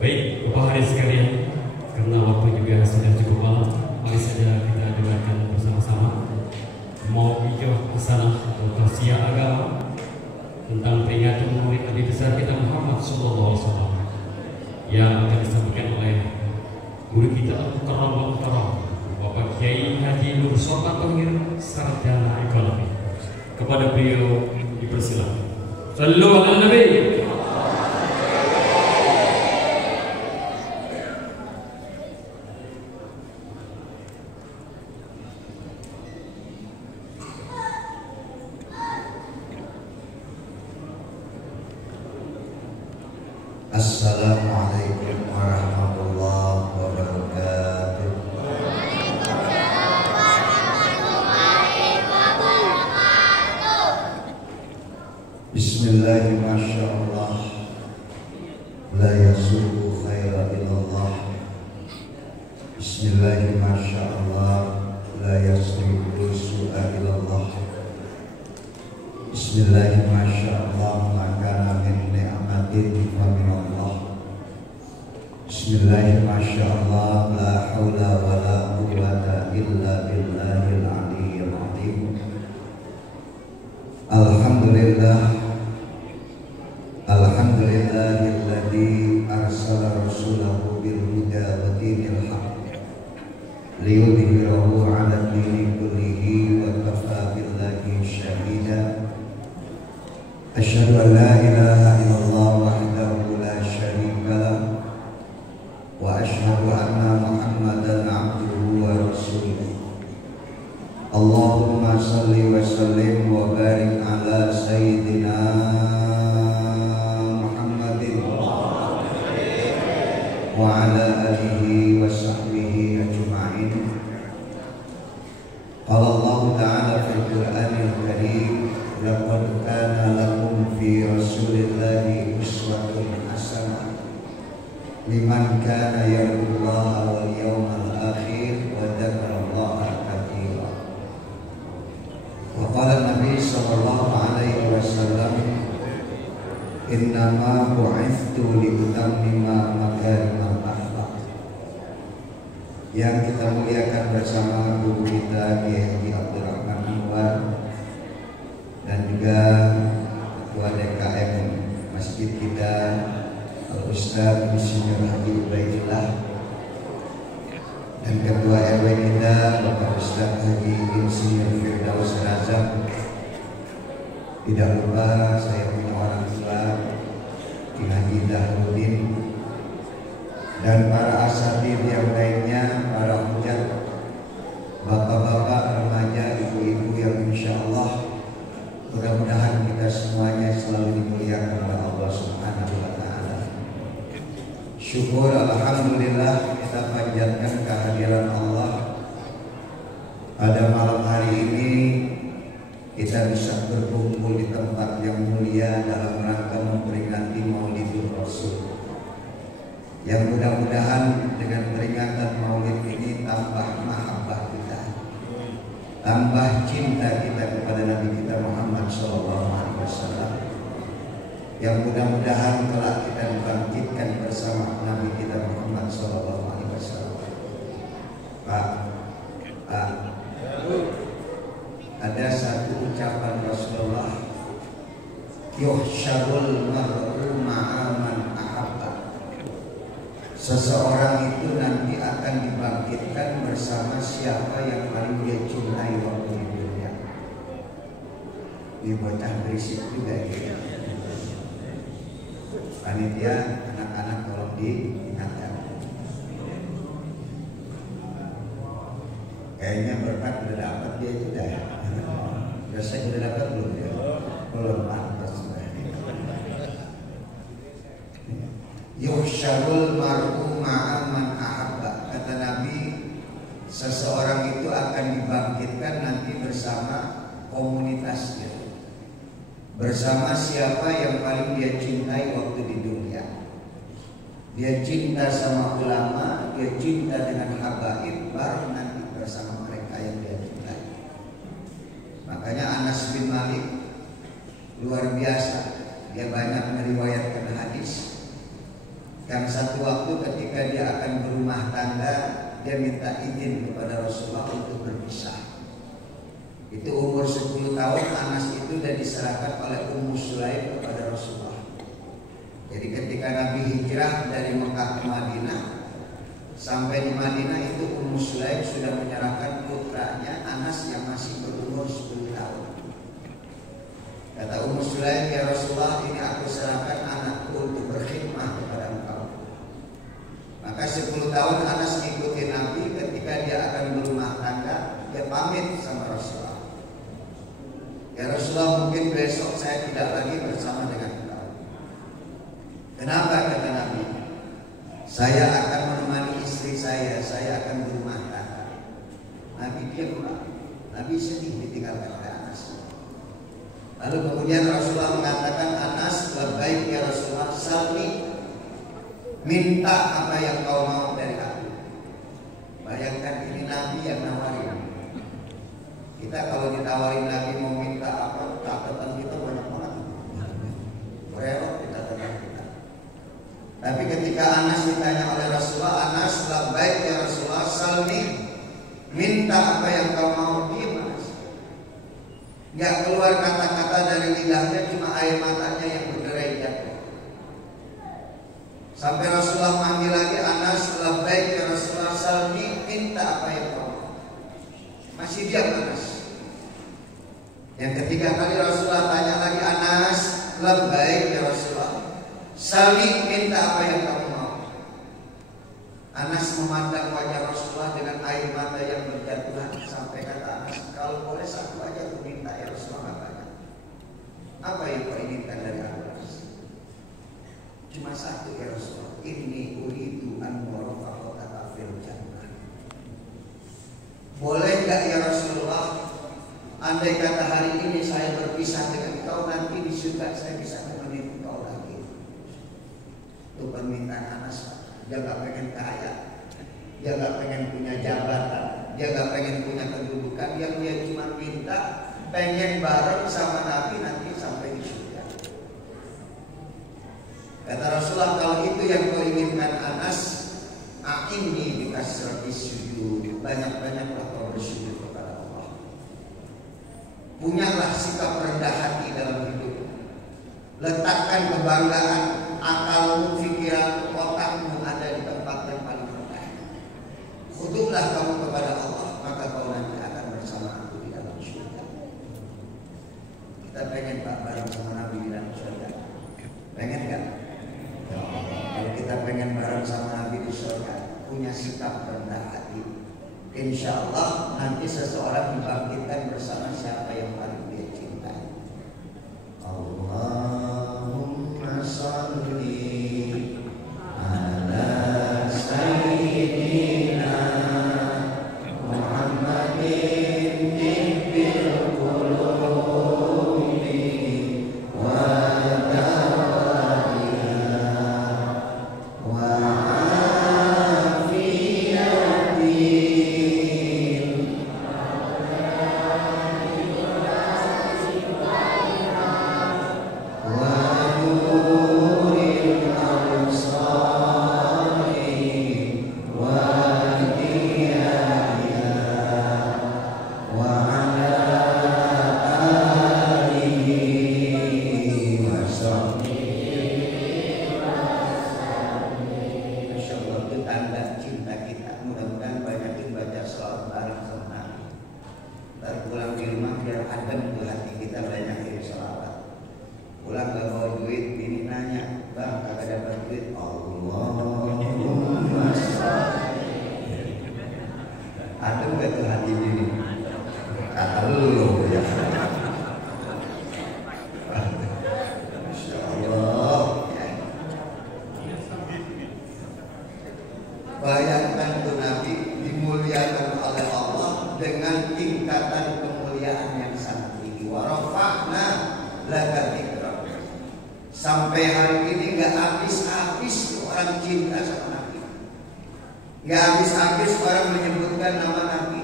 Baik, Bapak Hari sekalian, karena waktu juga sudah cukup malam, mari saja kita dengarkan bersama-sama Mau'izah Hasanah atau tausiah agama tentang peringatan Maulid Nabi besar kita Muhammad SAW yang akan disampaikan oleh guru kita Al-Mukarram Bapak Kiai Haji Nur Sopan Tohir, sarjana ekonomi. Kepada beliau dipersilakan. Sallu ala Nabi. Assalamualaikum warahmatullahi wabarakatuh. Waalaikumsalam warahmatullahi wabarakatuh. Bismillahirrahmanirrahim. La yasuku khaira illallah. Bismillahirrahmanirrahim. La yasuku su'a illallah. Bismillahirrahmanirrahim. Makana min ni'matin fa minallah. Bismillahirrahmanirrahim. La haula wa la quwwata illa billahil aliyyil azim. Alhamdulillah. Alhamdulillahilladzi arsala rasulahu bil huda wa dinil haqq liyudhhirahu 'ala dini kullihi wa kafa billahi shahida. Asyhadu an la ilaha illallah wahdahu la syarika lah wa asyhadu anna Muhammadan 'abduhu wa rasuluh. Allahumma salli wa sallim wa barik ala sayyidina Muhammadin wa ala alihi wa sahbihi ajma'in. Qala Allah ta'ala fil Qur'anil Karim, laqad kana lakum fi Rasulillahi uswatun hasanah liman kana yarjullaha wal yawmal akhir wa dzakarallaha katsira. Wa qala Nabi sallallahu alaihi wasallam, innama bu'ithtu liutammima makarimal akhlaq. Yang kita muliakan bersama guru kita Kiai Haji Abdurrahman Anwar dan juga Ketua DKM Masjid kita Al-Ustaz Insinyur Haji Ubaidillah dan Ketua RW kita Bapak Ustaz Haji Insinyur Firdaus Razak. Tidak lupa saya punya orang tua Ki Haji Dahrudin dan para asatidz yang lainnya, para hujat, bapak-bapak, remaja, ibu-ibu yang insya Allah mudah-mudahan kita semuanya selalu dimuliakan oleh Allah Subhanahu wa Ta'ala. Syukur alhamdulillah kita panjatkan kehadiran Allah pada malam hari ini. Kita bisa berkumpul di tempat yang mulia dalam rangka memperingati Maulidul Rasul, yang mudah-mudahan dengan peringatan Maulid ini tambah mahabbah kita, tambah cinta kita kepada Nabi kita Muhammad SAW, yang mudah-mudahan telah kita dibangkitkan bersama Nabi kita Muhammad SAW. Pak, ada satu ucapan Rasulullah, yuhsyarul mar'u ma'a man ahabba. Seseorang itu nanti akan dibangkitkan bersama siapa yang paling dia cintai waktu di dunia. Ini bocah berisik juga ya. Panitia, anak-anak tolong diingatkan. Kayaknya berkat udah dapat dia juga ya. Biasanya udah dapat belum ya? Belum pantas. Yuhsyarul mar'u ma'a man ahabba. Kata Nabi, seseorang itu akan dibangkitkan nanti bersama komunitasnya, bersama siapa yang paling dia cintai waktu di dunia. Dia cinta sama ulama, dia cinta dengan habaib, baru nanti bersama mereka yang dia cintai. Makanya Anas bin Malik luar biasa, dia banyak meriwayatkan hadis. Dan satu waktu ketika dia akan berumah tangga, dia minta izin kepada Rasulullah untuk berpisah. Itu umur 10 tahun Anas itu sudah diserahkan oleh Ummu Sulaim kepada Rasulullah. Jadi ketika Nabi hijrah dari Mekah ke Madinah, sampai di Madinah itu Ummu Sulaim sudah menyerahkan putranya Anas yang masih berumur 10 tahun. Kata Ummu Sulaim, ya Rasulullah, ini aku serahkan anakku untuk berkhidmah kepada engkau. Maka 10 tahun Anas mengikuti Nabi. Ketika dia akan berumah tangga, dia pamit sama Rasulullah. Ya Rasulullah, mungkin besok saya tidak lagi bersama dengan engkau. Kenapa? Kata Nabi, saya akan menemani istri saya akan berumah tangga. Nabi diam. Nabi sedih ditinggalkan oleh Anas. Lalu kemudian Rasulullah mengatakan, Anas, labbaik ya Rasulullah, salli, minta apa yang kau mau dari aku. Bayangkan ini Nabi yang nawarin. Kita kalau ditawarin Nabi mau minta apa, catatan kita banyak banget. Berewok kita catatan kita. Tapi ketika Anas ditanya oleh Rasulullah, Anas, labbaik ya Rasulullah, salli, minta apa yang kau mau. Diam Anas. Gak keluar kata-kata dari lidahnya, cuma air matanya yang bergerai jatuh. Sampai Rasulullah manggil lagi, Anas, labbaik ya Rasulullah, salli, minta apa yang kau mau. Masih diam Anas. Yang ketiga kali Rasulullah tanya lagi, Anas, labbaik ya Rasulullah, salli, minta apa yang kamu mau. Anas memandang wajah Rasulullah dengan air mata yang berjatuhan. Sampai kata Anas, kalau boleh satu aja aku minta ya Rasulullah. Apa yang kau inginkan dari aku? Cuma satu ya Rasulullah, inni uridu an murafaqataka fil jannah. Boleh gak ya Rasulullah, andai kata hari ini saya berpisah dengan kau, nanti di surga saya bisa menemani kau lagi. Itu permintaan Anas. Dia gak pengen kaya, dia gak pengen punya jabatan, dia gak pengen punya kedudukan. Yang dia cuma minta pengen bareng sama Nabi nanti sampai di surga. Kata Rasulullah, kalau itu yang kau inginkan Anas, a'inni bikasrati sujud, banyak-banyaklah kau bersujud kepada Allah. Punyalah sikap rendah hati dalam hidup. Letakkan kebanggaan, akalmu, pikiran, otakmu ada di tempat yang paling rendah. Khudu'lah kamu kepada Allah, maka kau nanti akan bersama aku di dalam surga. Kita pengen Pak bareng sama Nabi di dalam surga. Pengen kan? Kalau kita pengen bareng sama Nabi di surga, punya sikap rendah hati, insya Allah nanti seseorang dibangkitkan bersama siapa yang paling dia cintai. Allahumma sholli ala sayyidina Muhammadin tibbil qulubi wa bayangkan tuh Nabi dimuliakan oleh Allah dengan tingkatan kemuliaan yang sangat tinggi. Wa rafa'na laka dzikrak. Sampai hari ini gak habis-habis orang cinta sama Nabi. Gak habis-habis orang menyebutkan nama Nabi.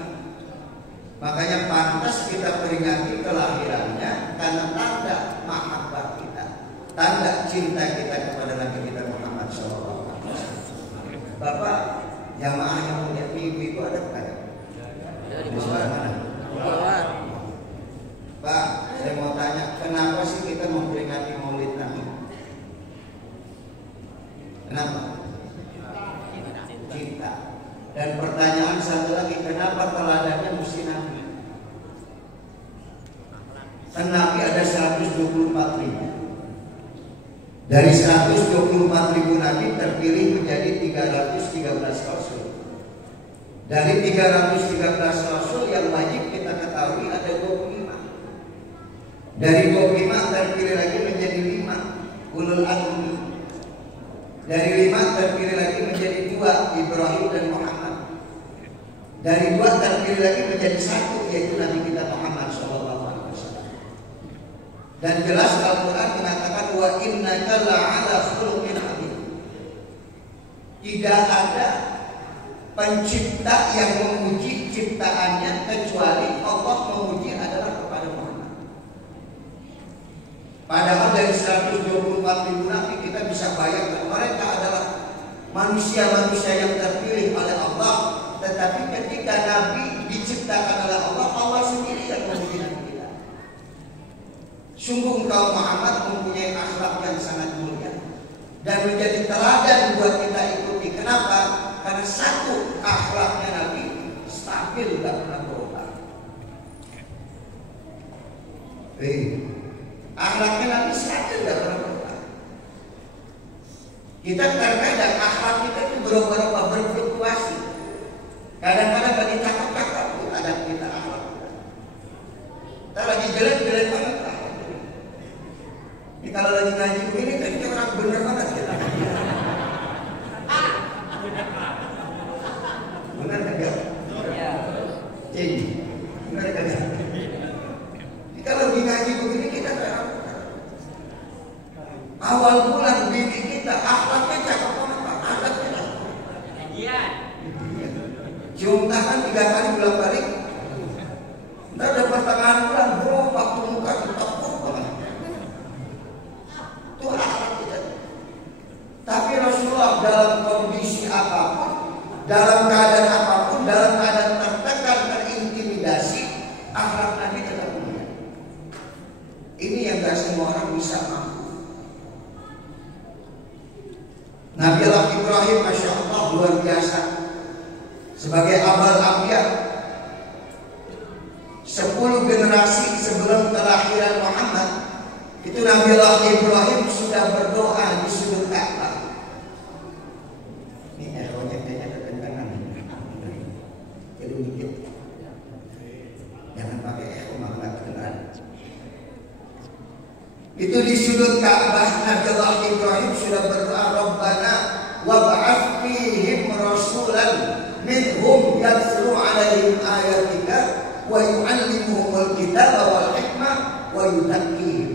Makanya pantas kita peringati kelahirannya karena tanda mahabbah kita, tanda cinta kita kepada Nabi kita Muhammad SAW. Bapak, jamaah yang mau lihat minggu itu ada bukan? Di sebelah mana? Pak, saya mau tanya, kenapa sih kita memperingati Maulid Nabi? Kenapa? Cinta. Dan pertanyaan satu lagi, kenapa teladannya mesti Nabi? Kan Nabi ada 124 ribu. Dari 124 ribu Nabi terpilih menjadi 313 Rasul. Dari 313 Rasul yang wajib kita ketahui ada 25. Dari 25 terpilih lagi menjadi 5 ulul azmi. Dari 5 terpilih lagi menjadi 2 Ibrahim dan Muhammad. Dari 2 terpilih lagi menjadi 1 yaitu Nabi kita Muhammad SAW. Dan jelas Al-Quran mengatakan wa innaka la'ala khuluqin adzim. Tidak ada pencipta yang memuji ciptaannya kecuali Allah memuji adalah kepada Muhammad. Padahal dari 124 ribu Nabi kita bisa bayangkan mereka adalah manusia-manusia yang terpilih oleh Allah. Tetapi ketika Nabi diciptakan oleh Allah, Allah sendiri yang memuji Nabi kita. Sungguh engkau Muhammad mempunyai akhlak yang sangat mulia dan menjadi teladan buat kita ikuti. Kenapa? Karena satu, akhlaknya Nabi stabil, gak pernah berubah. Akhlaknya Nabi stabil, gak pernah berubah. Kita terkadang akhlak kita itu berubah-ubah, berfluktuasi. Kadang-kadang lagi cakap-cakap ada kita akhlak. Kita lagi jelek-jelek banget. Ini kalau lagi ngaji begini kan kita orang bener banget kita. Benar enggak? Iya. Jadi, benar enggak? Kalau lagi ngaji begini kita orang awal bulan bidik kita akhlaknya cakep banget, akhlaknya. Iya. Cium tangan 3 kali bolak-balik. Ntar ada pertengahan bulan berubah muka kita banget. Itu akhlak kita. Tapi Rasulullah dalam kondisi apapun, dalam keadaan apapun, dalam keadaan tertekan, terintimidasi, akhlak Nabi tetap mulia. Ini yang gak semua orang bisa mampu. Nabi Allah Ibrahim, Masya Allah, luar biasa. Sebagai abal anbiya, 10 generasi sebelum kelahiran Muhammad, itu Nabi Allah Ibrahim sudah berdoa di sudut Ka'bah. Ini eronya kayaknya kekencangan. Jadi dikit. Jangan pakai ero, maka kedengaran. Itu di sudut Ka'bah Nabi Allah Ibrahim sudah berdoa, Rabbana wab'ath fihim rasulan minhum yatslu 'alaihim ayatika wa yu'allimuhumul kitaba wal hikmah wa yuzakkihim.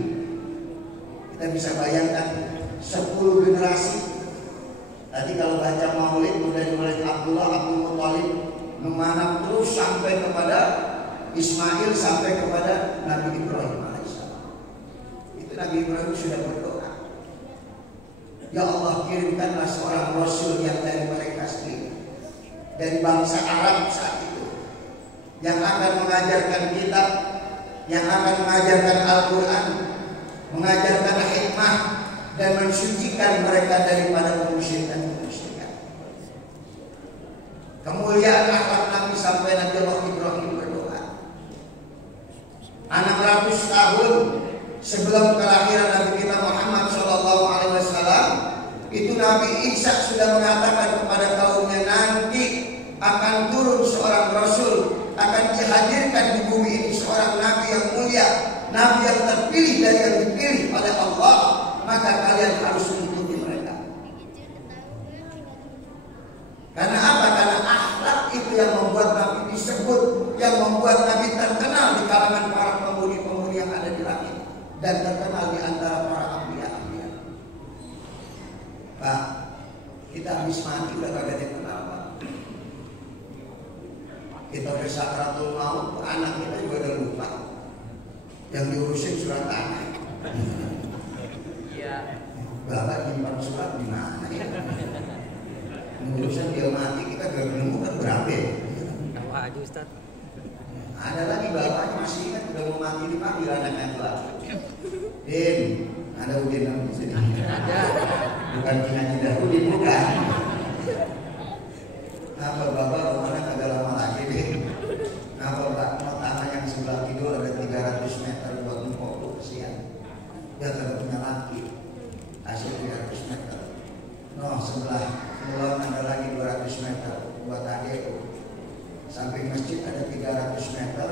Kita bisa bayangkan 10 generasi. Tadi kalau baca Maulid mulai Abdullah Abdul Muthalib memanah terus sampai kepada Ismail, sampai kepada Nabi Ibrahim alaihissalam. Itu Nabi Ibrahim sudah berdoa, ya Allah, kirimkanlah seorang Rasul yang dari mereka sendiri, dari bangsa Arab saat itu, yang akan mengajarkan kitab, yang akan mengajarkan Al-Quran, mengajarkan hikmah, dan mensucikan mereka daripada kemusyrikan. Kemuliaan akhlak Nabi sampai Nabi Allah Ibrahim berdoa. 600 tahun sebelum kelahiran Nabi kita Muhammad SAW, itu Nabi Isa sudah mengatakan kepada kaumnya, nanti akan turun seorang Rasul, akan dihadirkan di bumi ini seorang Nabi yang mulia, Nabi yang terpilih dari yang dipilih oleh Allah, maka kalian harus mengikuti mereka. Karena apa? Karena akhlak itu yang membuat Nabi disebut, yang membuat Nabi terkenal di kalangan para pemudi-pemudi yang ada di langit, dan terkenal di antara para anbiya-anbiya. Pak, kita habis mati udah kagak dikenal, Pak. Kita udah sakratul maut, anak kita juga udah lupa. Yang diurusin surat tanah. Iya. Bapak nyimpan surat di mana ya? urusan dia mati kita gak menemukan berapa ya? Tawa aja Ustaz. Ada lagi bapaknya masih ingat udah mau mati dipanggil anaknya tua. Din, ada Udin di sini. Ada. Bukan Haji Udin bukan. Apa bapak rumahnya kagak lama lagi deh. Apa pak mau tanah yang sebelah kidul ada 300 meter buat empok kesian. Dia kagak punya laki. Hasil 300 meter. No sebelah mulai ada lagi 200 meter buat adekku. Sampai masjid ada 300 meter.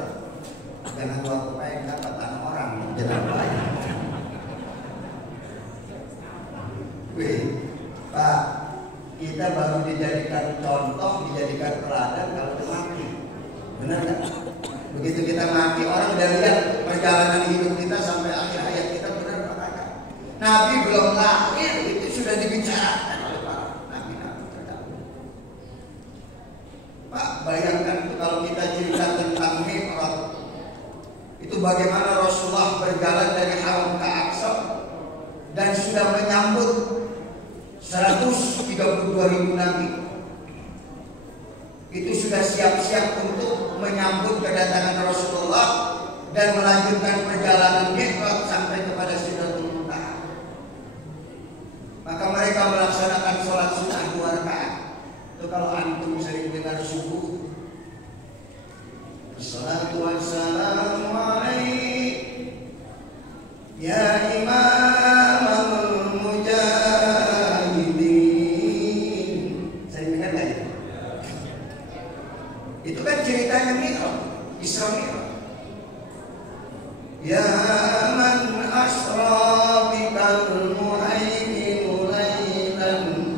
Dengan waktu pengen dapat tanah orang jalan banyak. Wih, Pak, kita baru dijadikan contoh, dijadikan teladan kalau udah mati. Benar kan? Begitu kita mati, orang udah lihat perjalanan hidup kita sampai akhir hayat kita, benar Pak. Nabi belum lahir, itu sudah dibicarakan oleh para nabi-nabi terdahulu. Pak, bayangkan kalau kita cerita tentang Mi'raj, itu bagaimana Rasulullah berjalan dari Haram ke Aqsa dan sudah menyambut 132.000 nabi. Itu sudah siap-siap untuk menyambut kedatangan Rasulullah dan melanjutkan perjalanan Mi'raj sampai kepada Sidratul Muntaha. Maka mereka melaksanakan sholat sunnah 2 rakaat. Itu kalau antum sering dengar subuh, Assalatu wassalamu alaik ya imamul mujahidin. Saya dengar gak itu? Itu kan ceritanya Mi'raj, Isra Mi'raj. Ya man asra bikal muhaiminu laylan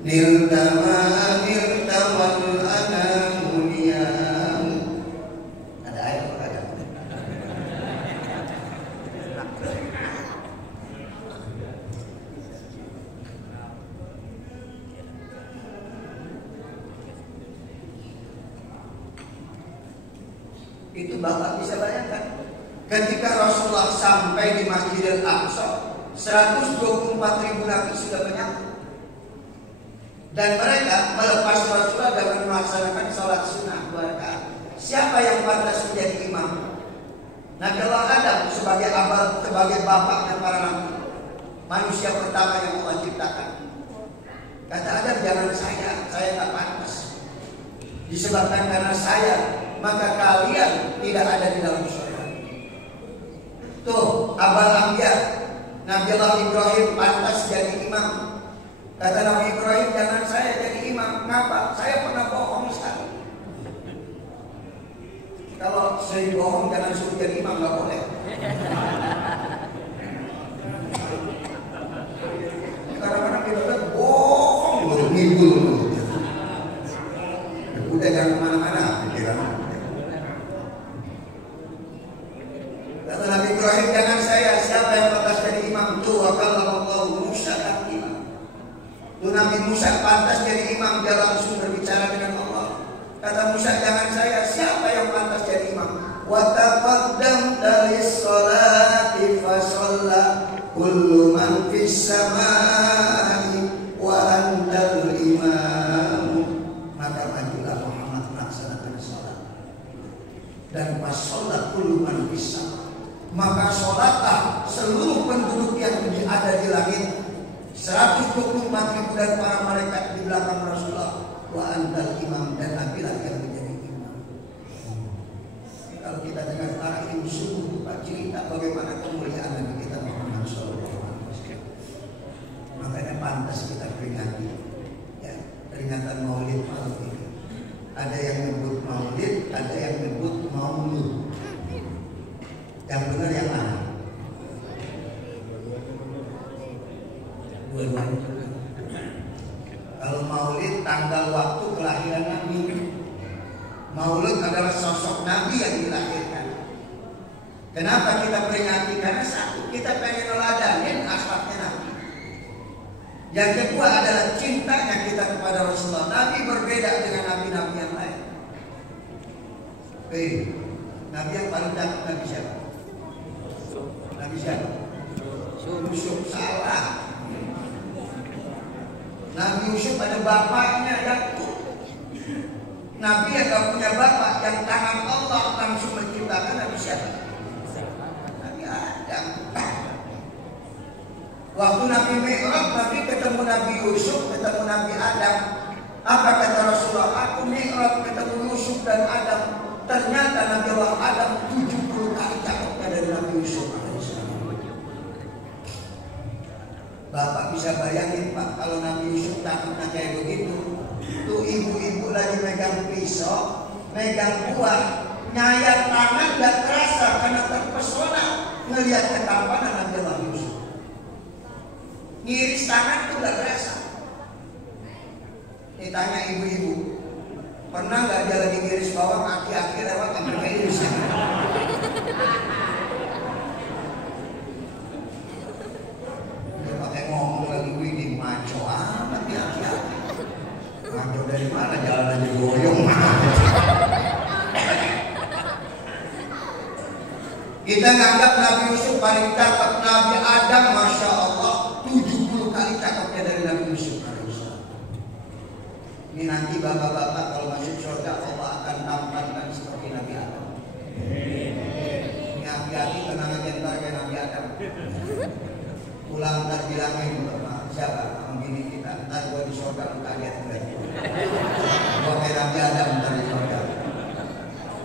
nirtama nirtawal anamu niyam. Ada ayat apa ada? Itu Bapak bisa bayangkan ketika Rasulullah sampai di Masjidil Aqsa, 124.000 nabi sudah menyambut. Dan mereka melepas Rasulullah dan melaksanakan sholat sunnah 2 rakaat. Siapa yang pantas menjadi imam? Nabi Allah Adam sebagai abad, sebagai bapaknya para nabi, manusia pertama yang Allah ciptakan. Kata Adam, jangan saya tak pantas. Disebabkan karena saya, maka kalian tidak ada di dalam surga. Tuh, Abal Anbiya, Nabi Allah Ibrahim pantas jadi imam. Kata Nabi Ibrahim, jangan saya jadi imam. Kenapa? Saya pernah bohong sekali. Kalau saya bohong, jangan suruh jadi imam, nggak boleh. Kadang-kadang kita bohong, ngibul. Udah jangan kemana-mana, pikiran. Kata Nabi Ibrahim, jangan saya, siapa yang pantas jadi imam? Tuh, kalau Allah Musa dan imam. Tuh Nabi Musa pantas jadi imam, dia langsung berbicara dengan Allah. Kata Musa, jangan saya, siapa yang pantas jadi imam? Wa taqaddamta lis-sholati fa shalla kullu man fis samai wa antal imam. Maka majulah Muhammad melaksanakan sholat. Dan pas sholat kullu man fis samai, maka sholatlah seluruh penduduk yang ada di langit, 124.000 dan para malaikat di belakang Rasulullah. Wa antal imam, dan nabilah yang menjadi imam. Kalau kita dengar para ibu sungguh Pak cerita bagaimana kemuliaan Nabi kita Muhammad SAW. Makanya pantas kita peringati ya, peringatan Maulid malam ini. Ada yang menyebut Maulid, ada yang menyebut Maulud. Yang benar yang mana? Dua-duanya. Kalau Maulid tanggal waktu kelahiran Nabi. Maulud adalah sosok Nabi yang dilahirkan. Kenapa kita peringati? Karena satu, kita pengen neladanin akhlaknya Nabi. Yang kedua adalah cintanya kita kepada Rasulullah. Nabi berbeda dengan nabi-nabi yang lain. Nabi yang paling cakep Nabi siapa? Nabi siapa? Yusuf. Salah. Nabi Yusuf ada bapaknya Yakub. Nabi yang gak punya bapak, yang tangan Allah langsung menciptakan Nabi siapa? Nabi Adam. Waktu Nabi Mi'raj, Nabi ketemu Nabi Yusuf, ketemu Nabi Adam. Apa kata Rasulullah? Aku Mi'raj ketemu Yusuf dan Adam. Ternyata Nabi Allah Adam 70 kali cakapnya dari Nabi Yusuf. Bapak bisa bayangin Pak, kalau Nabi Yusuf takutnya kayak begitu, tuh ibu-ibu lagi megang pisau, megang buah, nyayat tangan gak terasa karena terpesona ngelihat ketampanan Nabi Allah Yusuf. Ngiris tangan tuh gak terasa. Ditanya ibu-ibu, pernah gak dia lagi ngiris bawang, aki-aki lewat sampai ngiris? Ngomong lagi widi maco amat ya, maco dari mana, jalan aja goyong. Kita nganggap Nabi Yusuf paling cakep, Nabi Adam Masya Allah 70 kali cakepnya dari Nabi Yusuf. Ini nanti bapak-bapak kalau masuk surga Allah akan tampakkan seperti Nabi Adam. Ini hati-hati, tenang aja ntar kayak Nabi Adam. Pulang ntar bilangin siapa sama bini kita, ntar gua di surga lu lihat gue. Gua kayak Nabi Adam ntar di surga.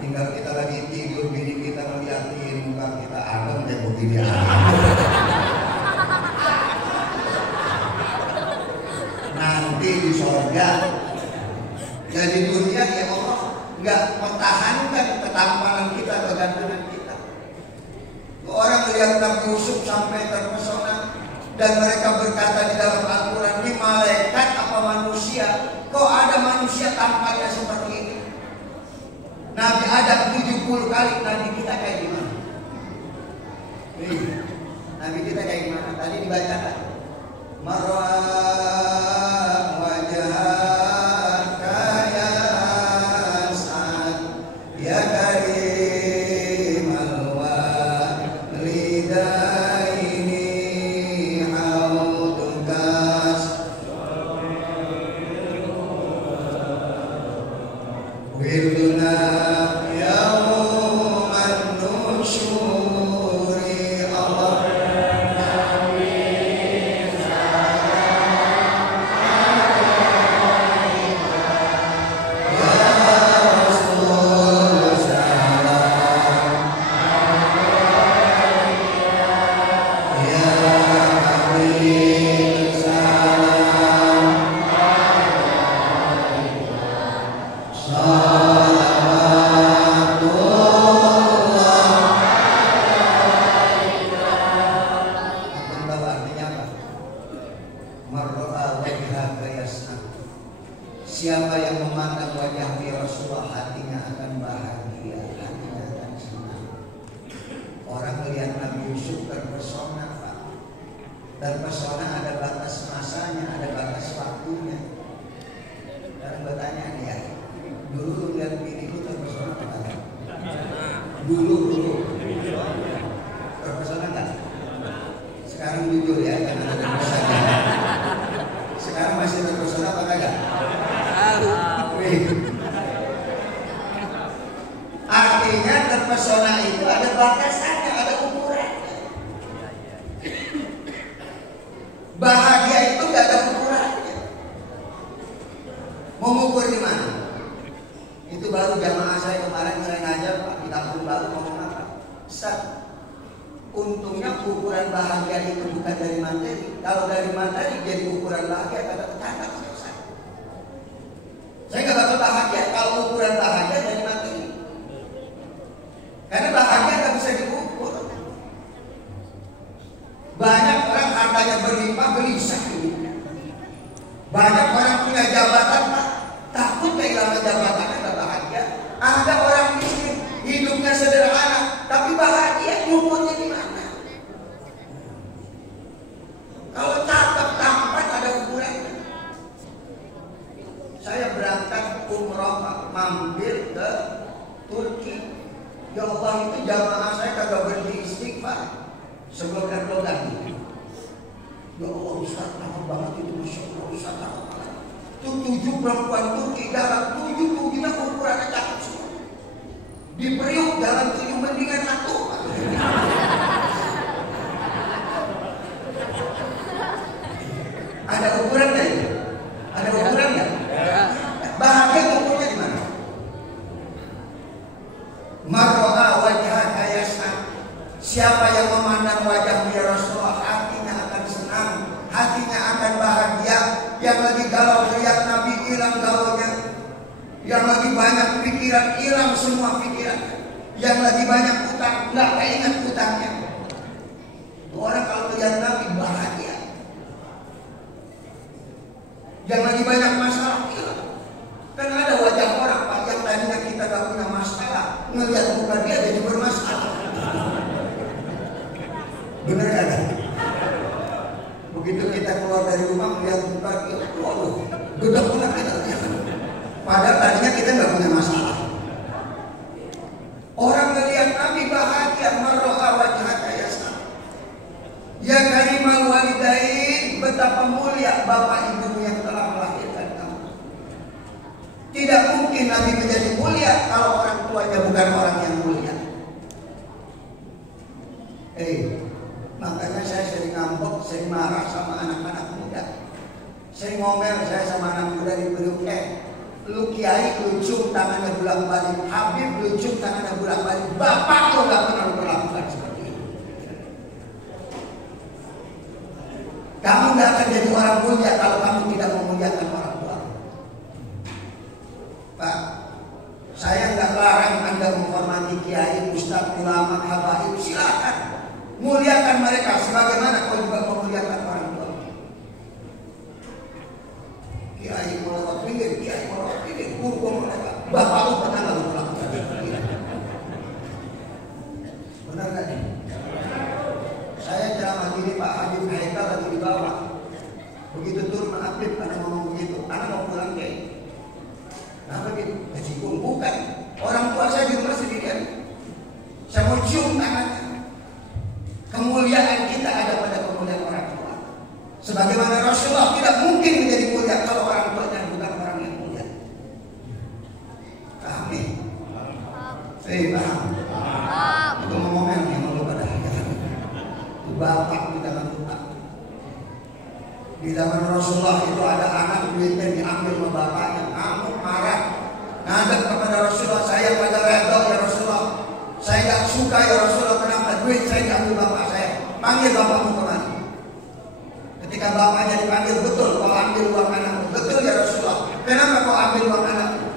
Tinggal kita lagi tidur, bini kita ngeliatin muka kita, Adam kayak begini aja. Nanti di surga, jadi dunia ya Allah nggak pertahankan ketampanan kita, kegantengan kita. Orang melihat Nabi Yusuf sampai terpesona. Dan mereka berkata di dalam Al-Quran, ini malaikat apa manusia? Kok ada manusia tampaknya seperti ini? Nabi Adam 70 kali, Nabi kita kayak gimana? Nabi kita kayak gimana? Tadi dibacakan Marwah wajhaka ya Sa'ad ya karimal walidain Siapa yang memandang wajah Rasulullah, hatinya akan bahagia, hatinya akan senang. Orang melihat Nabi Yusuf terpesona Pak. Terpesona ada batas masanya, ada batas waktunya. Dan bertanya nih ya, dulu lihat biniku terpesona apa? Dulu terpesona nggak? Sekarang jujur ya, karena ada dosanya. Sekarang masih terpesona apa enggak? Artinya terpesona itu ada batasannya, ada ukurannya. Bahagia itu gak ada ukurannya. Mau ngukur di mana? Itu baru jamaah saya kemarin saya ngajar Pak di Kampung Baru ngomong apa? Ustaz, untungnya ukuran bahagia itu bukan dari materi. Kalau dari materi jadi ukuran bahagia kata tercatat. Saya nggak bakal bahagia kalau ukuran bahagia dari materi. Karena bahagia nggak bisa diukur. Banyak orang hartanya berlimpah gelisah. Banyak orang punya jabatan Pak, takut kehilangan jabatannya nggak bahagia. Ada orang miskin hidupnya sederhana tapi bahagia, ukurnya di mana? Kalau cakep tampan ada ukurannya. Saya berangkat umroh mampir ke Turki. Ya Allah, itu jamaah saya kagak berhenti istighfar sebelum dan. Ya Allah, Ustaz, lama banget itu, Masya Allah, Ustaz, lama banget. Tuh 7 perempuan Turki dalam 7 tujuhnya ukurannya cakep semua. Di Priuk dalam 7 mendingan 1. Ada ukurannya itu? Ada ukurannya? Bahagia ukurnya di mana? Marro'a wajhaka yasna. Siapa yang memandang wajah ya Rasulullah, hatinya akan senang, hatinya akan bahagia. Yang lagi galau teriak Nabi, hilang galaunya. Yang lagi banyak pikiran, hilang semua pikiran. Yang lagi banyak utang, nggak keinget utangnya. Orang kalau melihat Nabi bahagia. Yang lagi banyak masalah, hilang. Kan ada wajah orang Pak yang tadinya kita gak punya masalah, ngelihat muka dia jadi bermasalah. Bener gak? Begitu kita keluar dari rumah melihat muka dia, waduh, gedek pula kita. Padahal tadinya kita gak punya masalah. Orang ngelihat Nabi bahagia, marro'a wajhaka yasna. Ya karimal walidain, betapa mulia bapak ibu yang telah melahirkan kamu. Tidak mungkin Nabi menjadi mulia kalau orang tuanya bukan orang yang mulia. Makanya saya sering ngambek, sering marah sama anak-anak muda. Sering ngomel saya sama anak muda di Priuk. Lu kiai lu cium tangannya bolak-balik, Habib lu cium tangannya bolak-balik, bapak lu gak pernah berlakukan seperti itu. Kamu gak akan jadi orang mulia kalau kamu tidak memuliakan orang tua. Pak, saya gak larang Anda menghormati kiai, ustadz, ulama, habaib, silakan. Muliakan mereka sebagaimana kau juga memuliakan orang tua. Kiai mau lewat pinggir, kiai mau lewat pinggir, guru mereka. Bapak lu pernah gak lu melakukan itu? Benar gak nih? Saya ceramah gini Pak Habib Haikal lagi di bawah. Begitu turun Habib, ada ngomong begitu, anak mau pulang kayak. Kenapa gitu? Kesinggung, bukan. Orang tua saya di rumah sendirian. Saya mau cium tangannya. Kemuliaan kita ada pada kemuliaan orang tua. Sebagaimana Rasulullah tidak mungkin menjadi mulia kalau orang tuanya bukan orang yang mulia. Paham nih? Paham? Itu ngomongnya nih, mau pada itu bapak di dalam rumah. Di zaman Rasulullah itu ada anak duitnya diambil sama bapaknya, ngamuk marah, ngadep kepada Rasulullah, saya pada redha ya Rasulullah, saya tak suka ya Rasulullah, kenapa duit saya diambil bapak saya, panggil bapakmu kemari. Ketika bapaknya dipanggil, betul kau ambil uang anakmu, betul ya Rasulullah, kenapa kau ambil uang anakmu?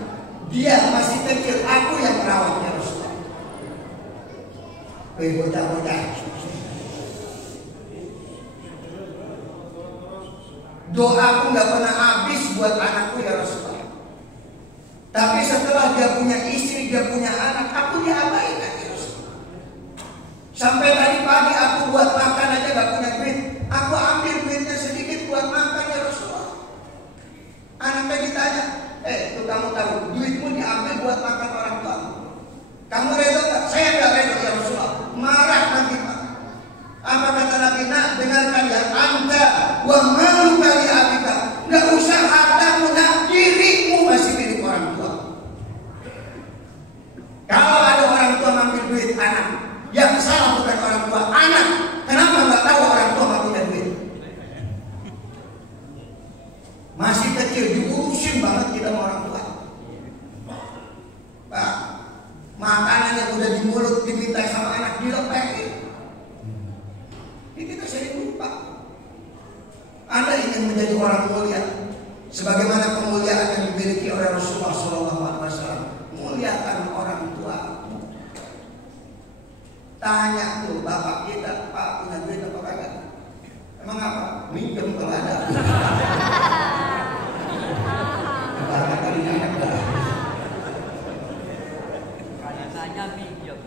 Dia masih kecil, aku yang merawatnya Rasulullah. Bocah-bocah, doaku gak pernah habis buat anakku ya Rasulullah. Tapi setelah dia punya istri, dia punya anak, aku diabaikan ya Rasulullah. Sampai tadi pagi aku buat makan aja gak punya duit, aku ambil duitnya sedikit buat makan ya Rasulullah. Anaknya ditanya, tuh kamu tahu duitmu diambil buat makan orang tua. Kamu reda gak? Saya gak reda ya Rasulullah. Marah nanti Pak. Apa kata Nabi? Nak, dengarkan ya, anda wa malu kali abika, nggak usah hartamu, nak, dirimu masih milik orang tua. Kalau ada orang tua ngambil duit anak, yang salah bukan orang tua, anak. Kenapa nggak tahu orang tua ngambil duit? Masih kecil diurusin banget kita sama orang tua. Pak, makanan yang udah di mulut diminta sama anak dilepehin. Ini kita sering lupa. Anda ingin menjadi orang mulia, sebagaimana kemuliaan yang dimiliki oleh Rasulullah SAW. Muliakan orang tua. Tanya tuh bapak kita, Pak punya duit apa kagak? Emang apa? Minjem kalau ada. Bapak kali enak lah. Tanya minjem.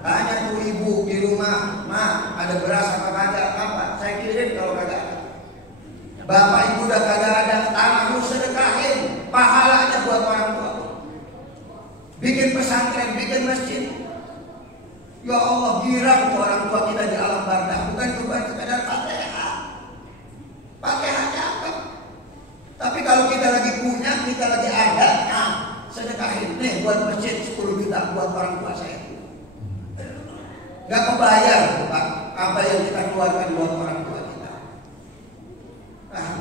Tanya tuh ibu di rumah, Ma, ada beras apa kagak? Apa? Saya kirim kalau kagak. Bapak ibu udah kagak ada, tanah lu sedekahin, pahalanya buat orang tua. Bikin pesantren, bikin masjid. Ya Allah, girang tuh orang tua kita di alam barzakh, bukan sekadar Fatihah. Fatihahnya apa? kalau kita lagi punya, kita lagi ada, nah sedekahin nih buat masjid 10 juta buat orang tua saya. Gak kebayar Pak apa yang kita keluarkan buat orang tua kita.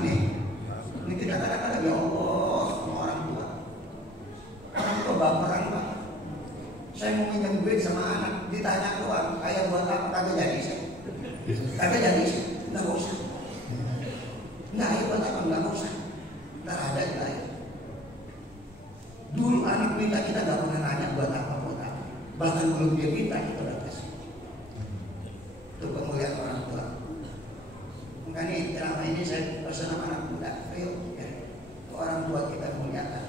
Nih ini kita kadang-kadang ya Allah sama orang tua. Orang tua baperan Pak. Saya mau minjem duit sama anak, ditanya keluar, ayah buat apa? Kagak jadi saya. Kagak jadi saya, nggak usah. Nggak ayah buat apa? Nggak usah. Nggak ada itu ayah. Dulu anak minta kita nggak pernah nanya buat apa. Bahkan belum dia minta kita udah kasih. Itu kemuliaan orang tua. Makanya selama ini saya pesan sama anak muda, ayo ya, orang tua kita muliakan.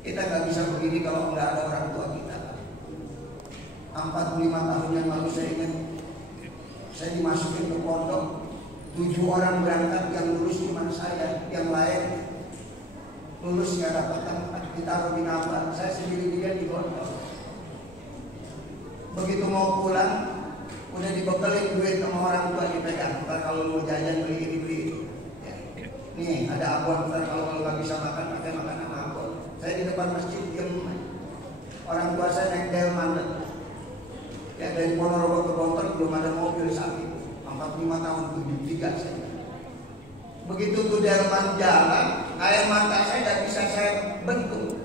Kita nggak bisa begini kalau nggak ada orang tua kita. 45 tahun yang lalu saya ingat, saya dimasukin ke pondok, 7 orang berangkat, yang lulus cuma saya, yang lain lulus nggak dapat tempat, ditaruh di nambah, saya sendiri-sendirian di pondok. Begitu mau pulang, udah dibekelin duit sama orang tua dipegang. Ntar kalau mau jajan beli ini beli. Ya. Nih ada abon, ntar kalau nggak bisa makan pakai makanan abon. Saya di depan masjid diam. Orang tua saya naik delman. Ya dari Ponorogo ke Gontor belum ada mobil saat itu. 45 tahun 73 saya. Begitu tuh delman jalan, air mata saya tidak bisa saya bentuk.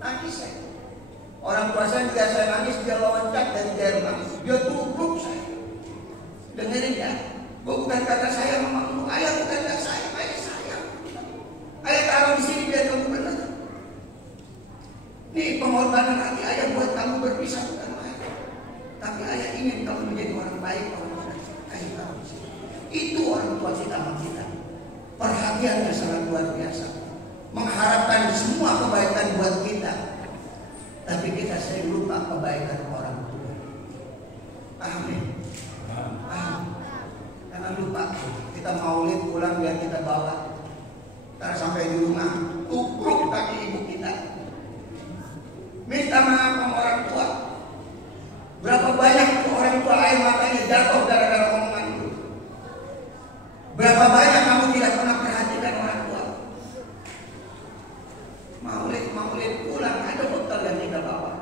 Nangis saya. Orang tua saya tidak saya nangis, dia loncat dari delman, dia tubruk saya. Dengerin ya, bukan kata saya mamamu, ayah bukan kata saya, ayah sayang. Ayah taruh di sini biar kamu benar. Nih pengorbanan hati ayah buat kamu berpisah bukan ayah. Tapi ayah ingin kamu menjadi orang baik, orang benar. Ayah taruh di sini. Itu orang tua kita sama kita. Perhatiannya sangat luar biasa. Mengharapkan semua kebaikan buat kita. Tapi kita sering lupa kebaikan orang tua. Amin. Karena lupa kita maulid pulang biar kita bawa. Karena sampai di rumah tubruk kaki ibu kita. Minta maaf sama orang tua. Berapa banyak orang tua air matanya jatuh gara-gara omongan itu. Berapa banyak kamu tidak pernah perhatikan orang tua. Maulid pulang ada bekal yang kita bawa.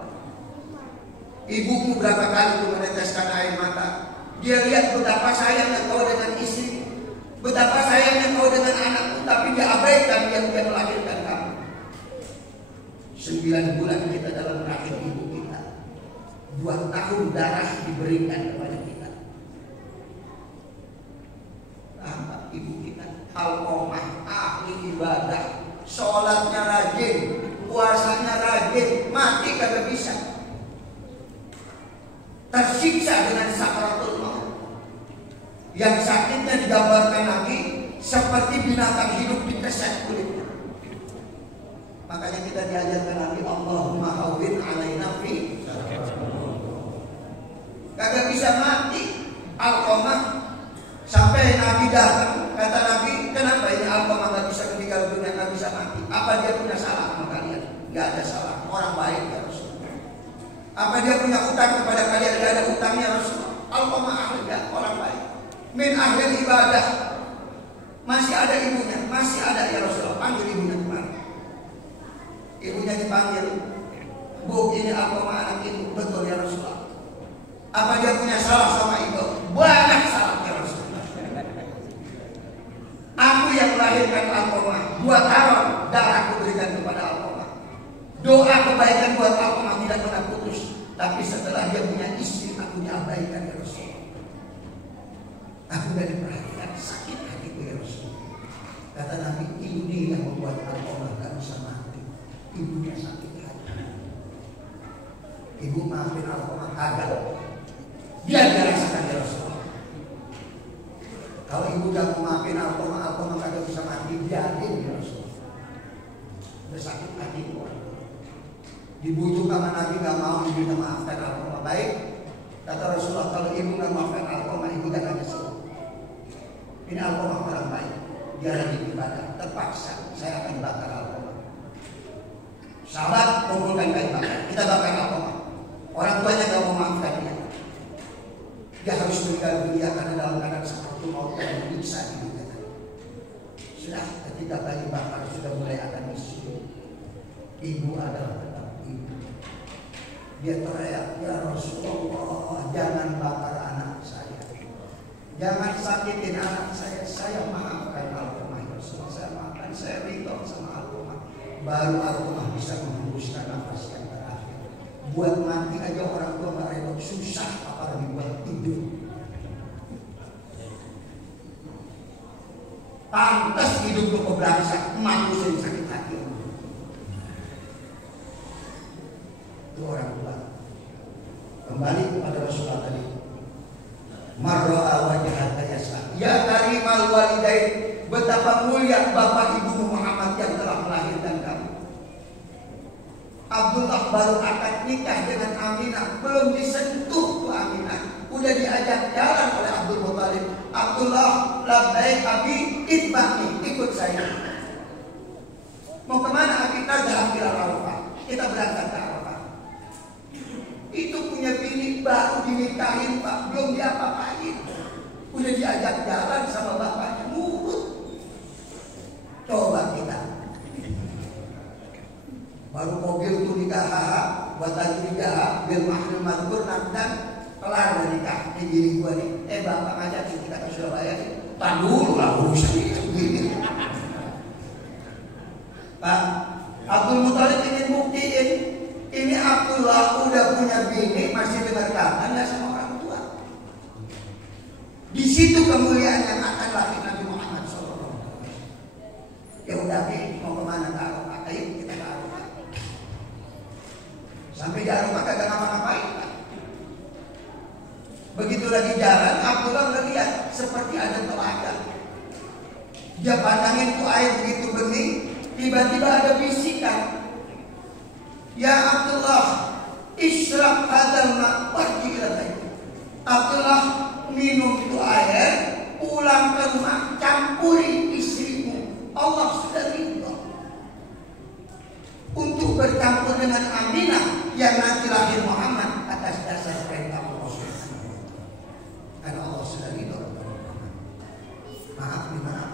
Ibumu berapa kali meneteskan air mata. Dia lihat betapa sayangnya kau dengan istri, betapa sayangnya kau dengan anakmu, tapi dia abaikan yang dia melahirkan kamu. 9 bulan kita dalam rahim ibu kita, 2 tahun darah diberikan kepada kita. Apa ibu kita? Alqomah, ahli ibadah, sholatnya rajin, puasanya rajin, mati kagak bisa. Tersiksa dengan sakaratul maut. Yang sakitnya digambarkan Nabi seperti binatang hidup dikeset kulitnya. Makanya kita diajarkan Nabi, Allahumma hawwin alaina fi. Kagak bisa mati. Alqomah sampai Nabi datang, kata Nabi, kenapa ini Alqomah gak bisa meninggal dunia, gak bisa mati? Apa dia punya salah sama kalian? Gak ada salah, orang baik ya Rasulullah. Apa dia punya utang kepada kalian? Gak ada utangnya Rasulullah. Alqomah ahli, orang baik. Min ahli ibadah. Masih ada ibunya, masih ada ya Rasulullah. Panggil ibunya kemana? Ibunya dipanggil. Bu, ini Alqomah anak ibu. Betul ya Rasulullah. Apa dia punya salah sama ibu? Banyak salah ya Rasulullah. Aku yang melahirkan Alqomah, 2 tahun darahku berikan kepada Alqomah. Doa kebaikan buat Alqomah tidak pernah putus. Tapi setelah dia punya istri, aku diabaikan ya Rasulullah. Aku gak diperhatikan, sakit hatiku ya Rasulullah. Kata Nabi, ini yang membuat Alqomah gak bisa mati. Ibunya sakit hati. Ibu maafin Alqomah kagak. Biar dia rasakan ya Rasulullah. Kalau ibu gak mau maafin Alqomah, Alqomah kagak bisa mati. Biarin ya Rasulullah. Udah sakit hatiku. Dibujuk sama Nabi gak mau ibunya maafkan Alqomah. Baik, kata Rasulullah, kalau ibu gak maafkan Alqomah, ibu jangan nyesel. Ini Alqomah orang baik, dia rajin ibadah, terpaksa saya akan bakar Alqomah. Sahabat kumpulkan kayu bakar, kita bakar Alqomah. Orang tuanya gak mau maafkan dia. Dia harus meninggal dunia karena dalam keadaan seperti mau dan bisa dibuka. Sudah ketika kayu bakar sudah mulai Ibu adalah tetap ibu. Dia teriak, ya Rasulullah, jangan bakar anak saya, jangan sakitin anak saya maafkan Alqamah. Rasulullah, saya maafkan, saya ridho sama Alqamah. Baru Alqamah bisa menghembuskan nafas yang terakhir. Buat mati aja orang tua nggak ridho, susah apalagi buat tidur. Pantas hidup lu keberangsak, manusia yang sakit hati. Itu orang tua. Kembali kepada Rasulullah tadi. Marra'a wajhat yasa. Ya karimal walidain, betapa mulia bapak ibu Muhammad yang telah melahirkan kamu. Abdullah baru akad nikah dengan Aminah, belum disentuh tuh Aminah, udah diajak jalan oleh Abdul Muthalib. Abdullah, labbaik abi, itba'ni, ikut saya. Mau kemana Abi? Nadhab ila Arafah. Kita berangkat ke Arafah. Itu punya bini baru dinikahin Pak, belum diapa-apain, udah diajak jalan sama bapaknya, nurut. Coba kita baru mobil tuh nikah, buat lagi nikah, bil mahfil madkur dan kelar dari nikah. Ini gini gua nih, bapak ngajak kita ke Surabaya nih, tak dulu lah urusan itu begini. Pak Abdul Muthalib ingin buktiin, ini Abdullah udah punya bini, masih dengar kabar nggak sama orang tua. Di situ kemuliaan yang akan lahir Nabi Muhammad SAW. Ya udah nih, mau kemana ke Arafah? Ayo kita ke Arafah. Sampai di Arafah kagak ngapa-ngapain. Begitu lagi jalan, Abdullah melihat seperti ada telaga. Dia pandangin tuh air begitu bening, tiba-tiba ada bisikan. Ya Abdullah, isyrab hadzal ma' warji ila baiti. Abdullah, minum itu air, pulang ke rumah, campuri istrimu. Allah sudah ridho untuk bercampur dengan Aminah yang nanti lahir Muhammad atas dasar perintah Rasul. Karena Allah sudah ridho. Maaf nih, maaf.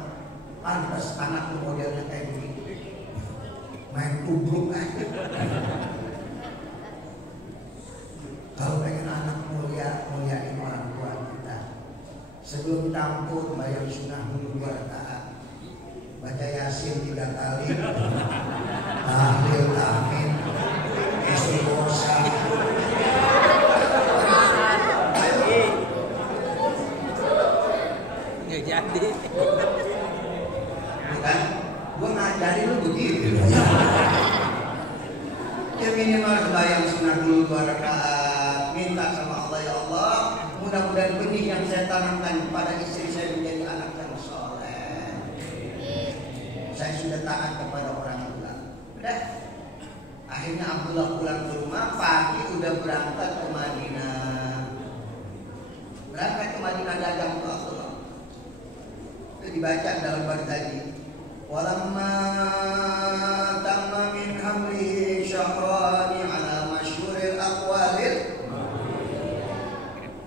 Pantas anakmu modelnya kayak begini, main tubruk aja. Kalau pengen anak muliain orang tua kita, sebelum campur bayar sunnah dulu 2 rakaat, baca Yasin 3 kali, tahlil, tahmid, istighosah. Nggak jadi. Kan, gue ngajarin lu begitu. Ya minimal sembahyang sunnah dulu 2 rakaat, minta sama Allah, ya Allah, mudah-mudahan benih yang saya tanamkan kepada istri saya menjadi anak yang soleh. Saya sudah taat kepada orang tua. Udah. Akhirnya Abdullah pulang ke rumah, pagi udah berangkat ke Madinah. Berangkat ke Madinah dagang ke Abdullah. Itu dibaca dalam bab tadi. Walamma tamma min hamlihi syahrani ala masyhuril aqwalil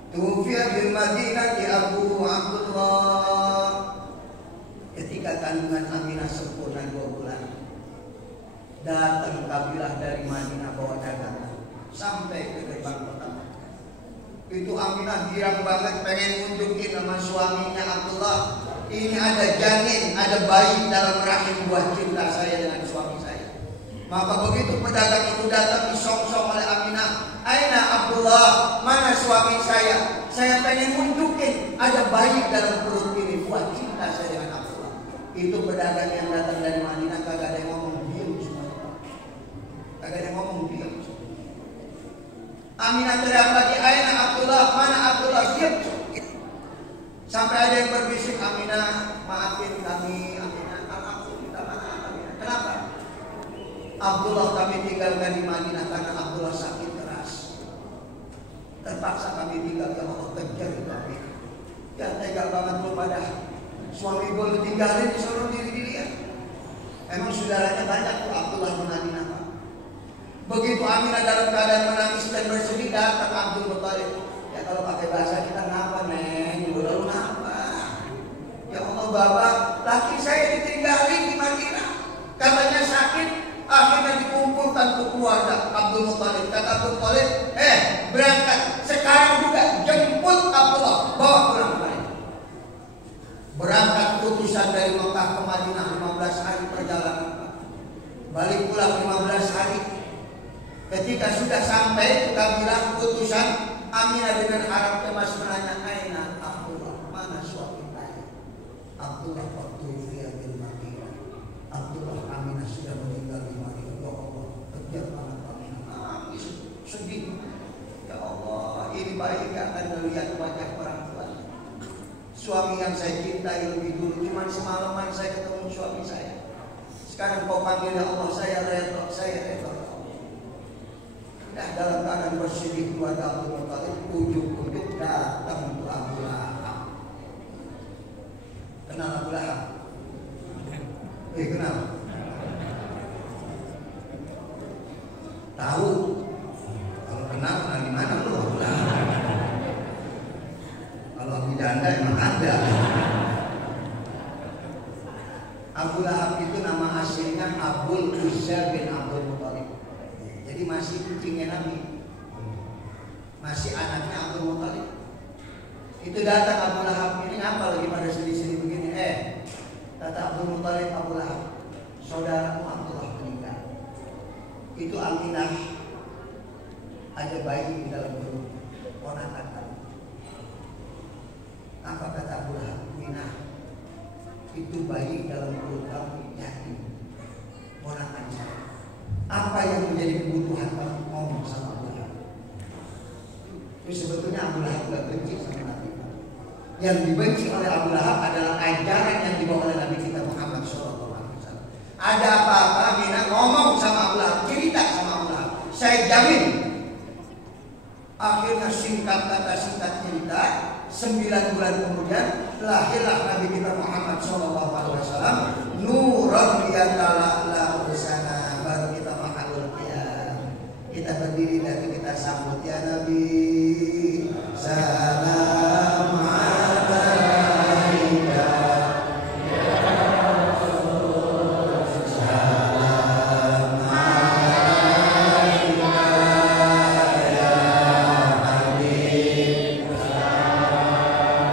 tufiya bil Madinati Abu Abdullah. Ketika kandungan Aminah sempurna 2 bulan, datang kabilah dari Madinah bawa dagangan sampai ke gerbang kota. Itu Aminah girang banget, pengen nunjukin sama suaminya Abdullah, ini ada janin, ada bayi dalam rahim buat cinta saya dengan suami saya. Maka begitu pedagang itu datang, disong-song oleh Aminah, aina Abdullah, mana suami saya? Saya pengen nunjukin ada bayi dalam perut ini buat cinta saya dengan Abdullah. Itu pedagang yang datang dari Madinah kagak ada yang ngomong, diam semua. Kagak ada yang ngomong, diam. Aminah teriak lagi, aina Abdullah, mana Abdullah? Diam. Sampai ada yang berbisik, Aminah, maafin kami, Aminah, aku minta maaf, Aminah. Kenapa? Abdullah kami tinggalkan di Madinah karena Abdullah sakit keras. Terpaksa kami tinggal, ya Allah, kejar itu Aminah. Ya tega banget lu pada suami gue lu tinggalin, disuruh diri-diri ya. Emang saudaranya banyak tuh Abdullah di Madinah, Pak. Begitu Aminah dalam keadaan menangis dan bersedih, datang Abdul Muthalib. Ya kalau pakai bahasa kita, ngapa neng? Lalu ngapa? Ya Allah Bapak, laki saya ditinggalin di Madinah, katanya sakit, akhirnya dikumpul Abdul Muthalib. Kata Abdul Muthalib, berangkat sekarang juga, jemput Abdullah, bawa pulang balik. Berangkat utusan dari Mekah ke Madinah 15 hari perjalanan, balik pulang 15 hari. Ketika sudah sampai, kita bilang utusan Aminah dengan Arab Kemas menanya, aina Abdullah, mana suami saya? Abdullah Fatufiyah bin Madinah. Abdullah Aminah sudah meninggal di Madinah. Ya Allah, kejar anak Aminah, nangis, sedih. Ya Allah, ini bayi gak akan melihat wajah orang tua. Suami yang saya cintai lebih dulu, cuma semalaman saya ketemu suami saya. Sekarang kau panggil ya Allah, saya redha, saya redha. Nah, dalam keadaan bersedih keluarga Abdul Muthalib, ujuk-ujuk datang untuk Abu Lahab. Kenal Abu Lahab? Kenal? Tahu? Kalau kenal di mana lu Abu Lahab? Kalau Abu Janda emang ada. Abu Lahab itu nama aslinya Abul Uzza bin Abdul Muthalib. Jadi masih kucingnya Nabi, masih anaknya Abdul Muthalib. Itu datang Abu Lahab ini ngapa lagi pada sedih-sedih begini? Kata Abdul Muthalib, Abu Lahab, saudaramu Abdullah meninggal. Itu Aminah ada bayi di dalam perut ponakan kamu. Apa kata Abu Lahab? Aminah, itu bayi dalam perut kamu yatim, ponakan saya. Apa yang menjadi kebutuhan kamu? Ngomong sama Abu Lahab. Itu sebetulnya Abu Lahab gak benci sama Nabi. Yang dibenci oleh Abu Lahab adalah ajaran yang dibawa oleh Nabi kita Muhammad SAW. Ada apa-apa, Mina ngomong sama Abu Lahab, cerita sama Abu Lahab. Saya jamin. Akhirnya singkat kata singkat cerita, 9 bulan kemudian lahirlah Nabi kita Muhammad SAW. Nurun yatala usana. Baru kita mahalul qiyam. Kita berdiri dan kita sambut ya Nabi. Salam alaika ya Rasul. Salam alaika ya Habib. Salam alaika.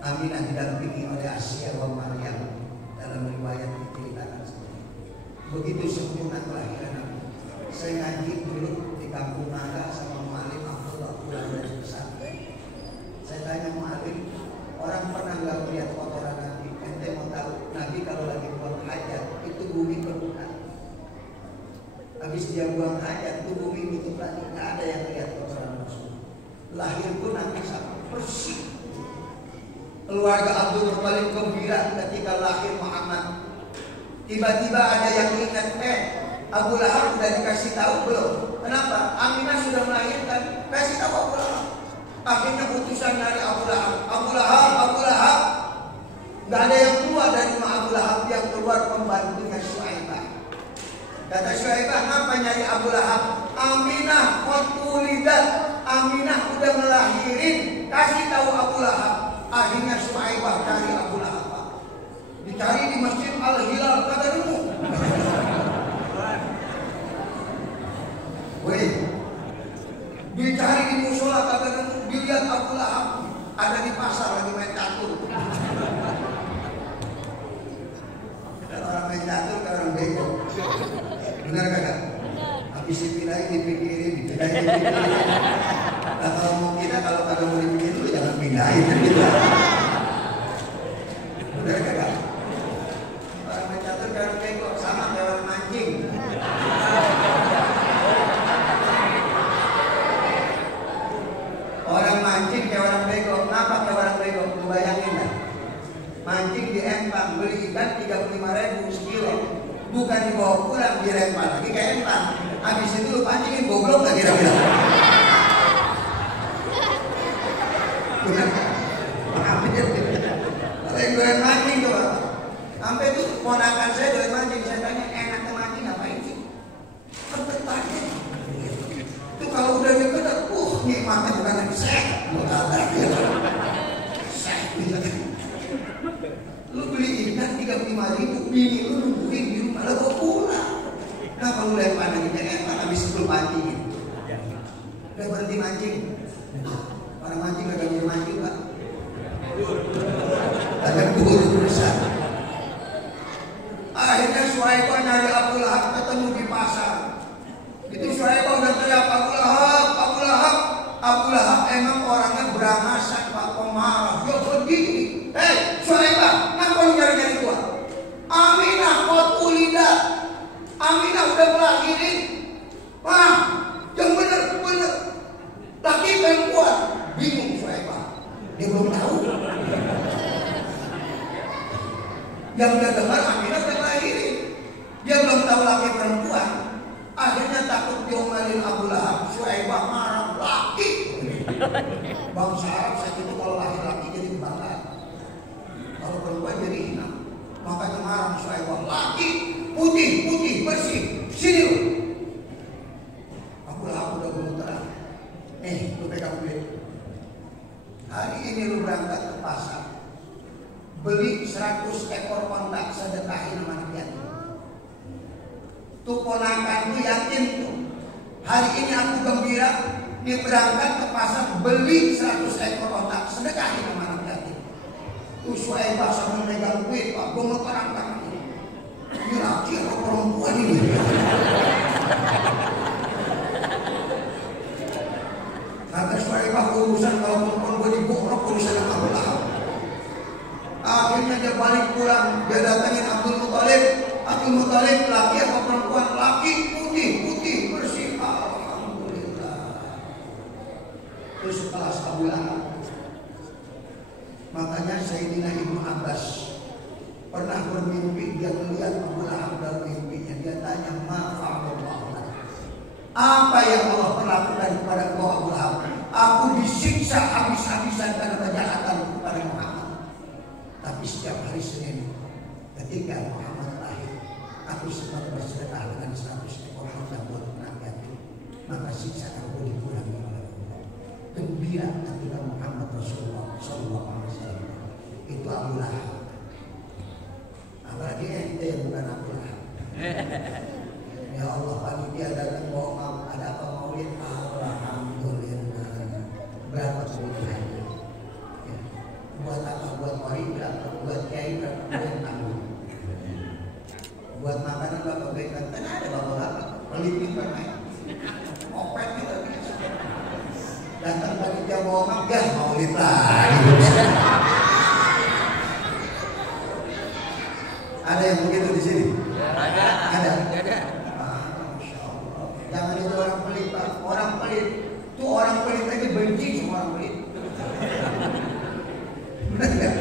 Aminah didampingi oleh Asya wa Maryam. Dalam riwayat diceritakan seperti itu. Begitu sempurna kelahiran Nabi. Saya ngaji dulu di kampung Naga sama Mu'alim Abdullah pulang dari pesantren. Saya tanya Mu'alim, orang pernah nggak melihat kotoran Nabi? Ente mau tahu Nabi kalau lagi buang hajat itu bumi terbuka. Habis dia buang hajat itu bumi tutup lagi, nggak ada yang lihat kotoran Rasul. Lahir pun Nabi sama bersih. Keluarga Abdul Muthalib gembira ketika lahir Muhammad. Tiba-tiba ada yang ingat, Abu Lahab sudah dikasih tahu belum? Kenapa? Aminah sudah melahirkan, kasih tahu Abu Lahab. Akhirnya utusan dari Abu Lahab, Abu Lahab. Gak ada yang keluar dari rumah Abu Lahab, yang keluar pembantunya Syuaibah. Kata Syuaibah, ngapa nyari Abu Lahab? Aminah qatulidat, Aminah udah melahirin, kasih tahu Abu Lahab. Akhirnya Syuaibah cari Abu Lahab. Dicari di Masjid Al-Hilal kata dulu. Dicari di musola kata dulu. Dilihat Abu Lahab ada di pasar lagi main catur. Dan orang main catur kan orang bego. Benar kagak? Habis dipindahin dipikirin, dipindahin. Nah kalau mau kita kalau kagak mau dipikirin lu jangan pindahin gitu. Benar kagak? Orang main catur kan orang bego, sama kayak orang mancing. Orang mancing kayak orang bego. Kenapa kayak orang bego? Lu bayangin dah. Mancing di empang, beli ikan 35.000 sekilo. Bukan dibawa pulang, dirempar lagi ke empang. Habis itu lu pancingin goblok gak kira-kira? Bukan? Kalau yang doyan mancing tuh Bapak. Sampai tuh ponakan saya doyan mancing. Saya tanya, enaknya mancing ngapain sih? Bertanya. 5.000, bini lu nungguin di rumah lo kok pulang. Nah kalau lempar lagi enak habis sebelum mancing gitu. Udah berhenti mancing. Orang mancing gak bisa mancing Pak. Ada buru besar. Akhirnya Suhaibah nyari Abu Lahab ketemu di pasar. Itu Suhaibah udah teriak Abu Lahab, Abu Lahab. Abu Lahab emang orangnya berangasan Pak, pemarah. Ya begini. Hei Suhaibah, kenapa lu nyari-nyari gua? Aminah qad ulidat. Aminah udah melahirin. Wah, yang bener. Laki perempuan. Bingung Suhaibah. Dia belum tahu. Yang dia dengar Aminah udah melahirin. Dia belum tahu laki perempuan. Akhirnya takut diomelin Abu Lahab. Suhaibah marah. Laki. Bangsa Arab saat itu kalau laki-laki jadi kebanggaan. Kalau perempuan jadi hina. Makanya marah Suhaibah. Laki. Putih, bersih. Sini lu. Abu Lahab udah belum terang. Nih, lu pegang duit. Hari ini lu berangkat ke pasar. Beli 100 ekor onta sedekahin sama anak yatim. Tuh ponakan tuh yatim tuh. Hari ini aku gembira. Dia berangkat ke pasar beli 100 ekor onta sedekahin sama anak yatim. Tuh Suhaibah sambil megang duit Pak. Gue mau terang-terang ini. Ini laki atau perempuan ini? Kata Suhaibah urusan kalau perempuan gue diborok urusan sama Abu Lahab. Akhirnya dia balik pulang. Dia datangin Abdul Muthalib. Abdul Muthalib laki atau perempuan? Laki, putih, bersih. Alhamdulillah. Terus setelah Abu Lahab. Makanya Sayyidina Ibnu Abbas pernah bermimpi, dia melihat Abu Lahab dalam mimpinya. Dia tanya, apa yang Allah perlakukan kepada engkau Abu Lahab? Aku disiksa habis-habisan karena kejahatan kepada Muhammad. Tapi setiap hari Senin ketika Muhammad lahir, aku sempat bersedekah dengan 100 ekor onta buat anak yatim. Maka siksa aku dikurangi oleh Allah. Gembira ketika Muhammad Rasulullah SAW. Itu Abu Lahab. Apalagi ente yang bukan Abu Lahab. Ya Allah, panitia datang bawa ada apa maulid? Alhamdulillah. Berapa kebutuhannya? Ya. Buat apa? Buat wari berapa? Buat kiai berapa? Buat tamu. Buat makanan berapa? Berikan. Kan ada bapak-bapak. Pelipin pernah. Opet kita bisa. Datang panitia bawa makan. Maulid lagi. Ada yang begitu di sini? Ada. Jangan itu orang pelit Pak. Orang pelit itu orang pelit aja benci semua orang pelit. Benar nggak?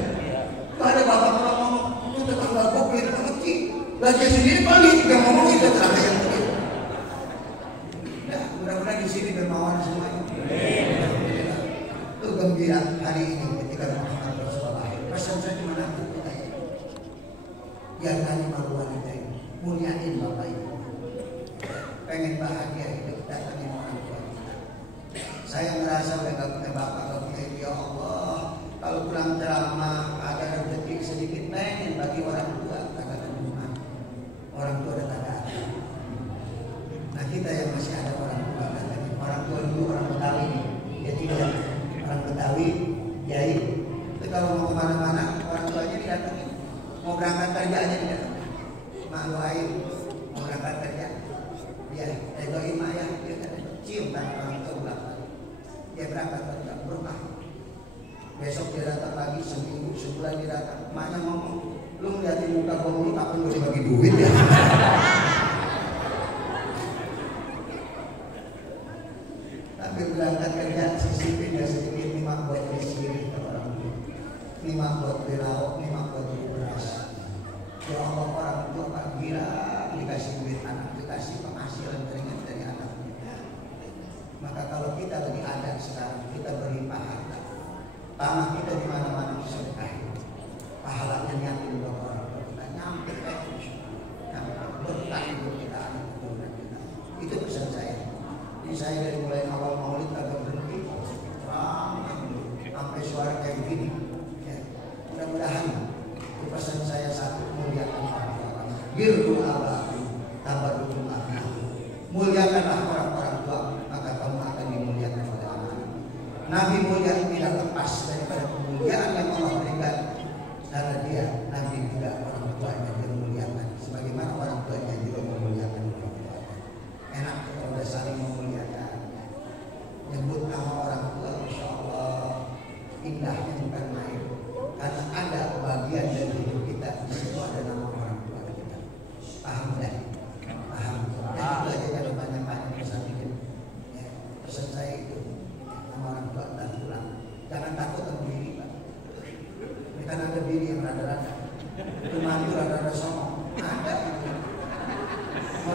Ada bapak orang ngomong itu tetangga gue pelit benci. Lagi sendiri pelit yang ngomong itu tetangga yang pelit. Ya mudah-mudahan di sini bermawan semuanya. Itu gembira hari ini ketika Muhammad Rasulullah lahir. Pesan saya cuma nanti kita ini. Jangan malu wanita ini. Muliain bapak ibu. Pengen bahagia hidup datangin orang tua kita. Saya merasa udah gak punya bapak, gak punya ibu. Ya Allah, kalau pulang ceramah ada rezeki sedikit pengen bagi orang tua, katakan rumah. Orang tua udah tak ada. Nah kita yang masih ada orang tua, katanya orang tua dulu orang Betawi nih. Ya tidak orang Betawi, Yai. Tapi kalau mau kemana-mana orang tuanya didatengin. Mau berangkat kerja aja didatengin. Mak doain mau berangkat kerja. Ya, redoin ayah, dia kan cium kan orang tua belakang. Dia berangkat kerja berkah. Besok dia datang lagi seminggu, sebulan dia datang. Maknya ngomong, lu ngeliatin muka gua mulu, kapan gua dibagi duit ya? Tapi berangkat kerja sisipin dia sedikit 5 buat beli sirih ke orang tua, 5 buat beli lauk, 5 buat beli beras. Ya Allah, orang tua Pak gila dikasih duit anak, dikasih penghasilan keringat dari anaknya. Maka kalau kita lagi ada sekarang, kita berlimpah harta. Tanah kita di mana-mana sedekah. Pahalanya nyamin buat orang tua kita, nyampe berkah hidup kita, anak keturunan kita. Itu pesan saya. Jadi saya dari mulai awal maulid agak berhenti, sampai suara kayak begini. Ya, mudah-mudahan pesan saya satu, muliakan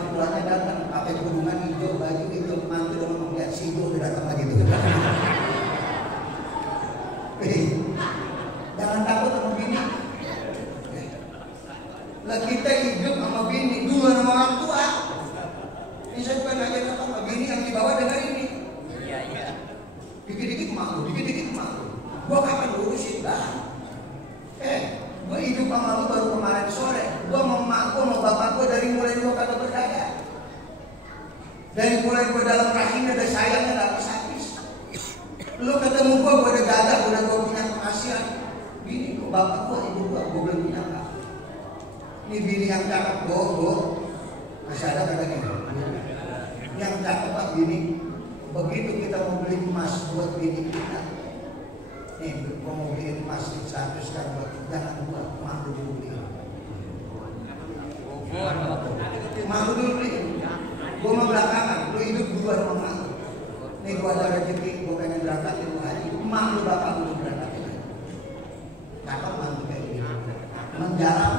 orang tuanya datang pakai kerudungan hijau, baju hijau, mantu dan ngomong lihat si hijau udah datang lagi tuh. Jangan takut sama bini. Lah kita hidup sama bini dua sama orang tua. Ini saya bukan aja sama bini yang dibawa dengar ini. Iya. Dikit-dikit malu, dikit-dikit malu. Gua kapan urusin lah? Gua hidup sama lu baru kemarin sore. Gua mau emak gua, mau bapak gua dari mulai gua kagak berdaya. Dari mulai gua dalam rahim ada sayangnya gak habis-habis. Lu ketemu gua udah gagah, udah gua punya penghasilan. Bini gua, bapak gua, ibu gua belum punya apa. Ini bini yang cakep, gua masih ada kagak nih? Yang cakep pak bini. Begitu kita mau beli emas buat bini kita, nih gua mau beli emas satu sekarang buat jangan buat malu dulu beli. Malu dulu beli. Gua mau belakangan, lu hidup dua sama malu. Nih gua ada rezeki, gua pengen berangkatin lu haji. Malu bapak lu berangkatin. Cakep malu kayak gini. Menjarang.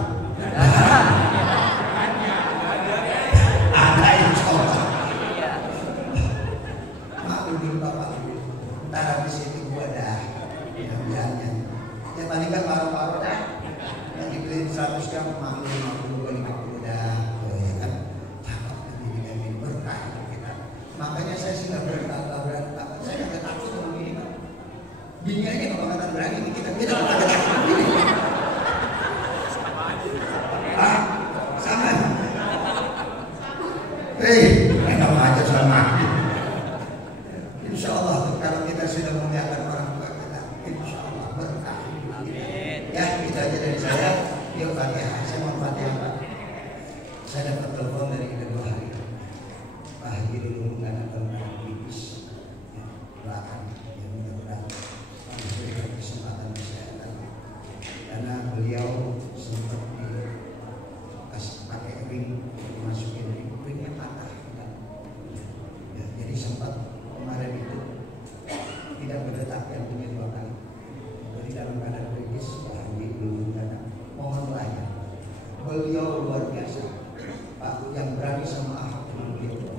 Ada yang coba. Malu dulu bapak. Ntar habis itu gua dah kerjaannya. Ya tadi kan paruh-paruh dah. Yang dibeliin 100 gram malu 50 dah. Oh ya kan. Cakep ini berkah kita. Makanya saya sih nggak berangkat. Saya nggak takut sama bini. Bini aja nggak bakalan berani kita nggak bakalan takut bini. Sama. Enak aja sama. Insya Allah kalau kita sudah memuliakan orang tua kita, insya Allah berkah. Ya itu aja dari saya. Yuk Fatihah. Saya mau Fatihah Pak. Saya dapat telepon dari kedua hari. Pak Haji dulu nggak ada telepon tipis. Doakan ya mudah-mudahan diberikan kesempatan kesehatan. Karena beliau sempat pakai ring masukin ringnya patah. Ya, jadi sempat kemarin itu tidak berdetak yang punya 2 kali. Jadi dalam keadaan kritis Pak Haji dulu karena mohon doanya. Beliau luar biasa. Pak yang berani sama Ahok dengan beliau.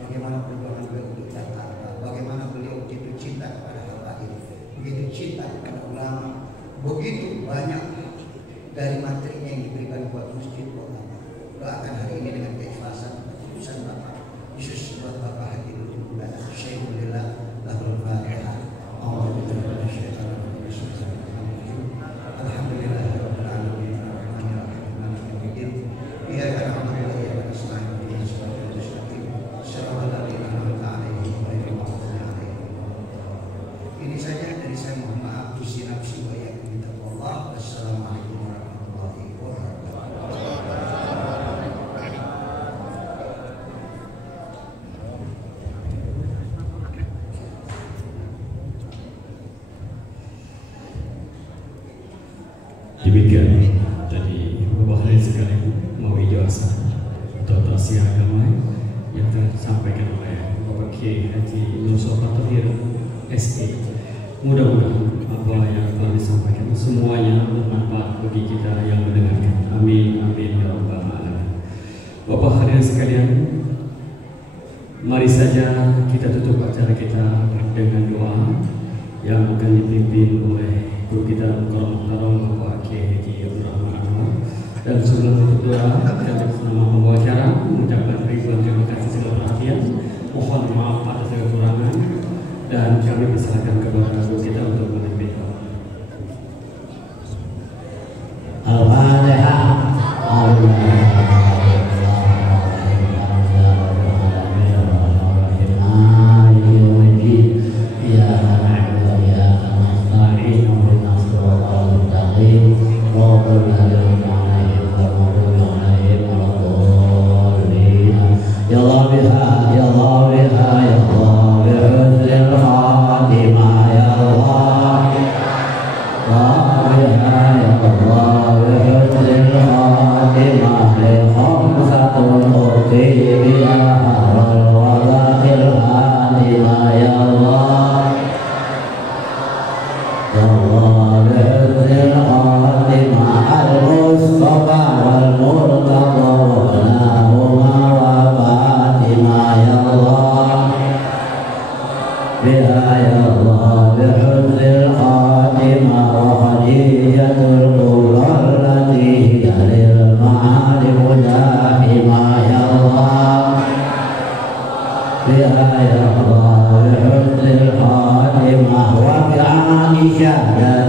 Bagaimana perjuangan beliau untuk Jakarta, bagaimana beliau begitu cinta kepada habaib, begitu cinta kepada ulama, begitu banyak dari materinya yang diberikan buat masjid ulama. Doakan hari ini dengan keikhlasan keputusan Bapak, khusus buat Bapak Haji dulu dan Alhamdulillah lahul Fatihah. Alhamdulillahirabbil alamin. Ya alhamdulillah ini saja dari saya, mohon maaf usi nafsi wa yakum Allah. Wassalamualaikum warahmatullahi wabarakatuh. Demikian jadi Bapak hadirin sekalian mau ijazah atau tausiah agama yang telah disampaikan oleh Bapak Kiai Haji Yusuf Fathir SE. Mudah-mudahan apa yang telah disampaikan semuanya bermanfaat bagi kita yang mendengarkan. Amin amin ya rabbal alamin. Bapak hadirin sekalian, mari saja kita tutup acara kita dengan doa yang akan dipimpin oleh guru kita Mukarram Bapak Kiai Haji Abdul Rahman Anwar. Dan sebelum tutup doa, kita bersama membawa acara mengucapkan ribuan terima kasih segala perhatian. Mohon maaf atas segala kekurangan dan kami persilakan kepada guru kita untuk memimpin doa. Al-Fatihah. الخاتمة يا الله بها يا الله بحسن الخاتمة وبعائشة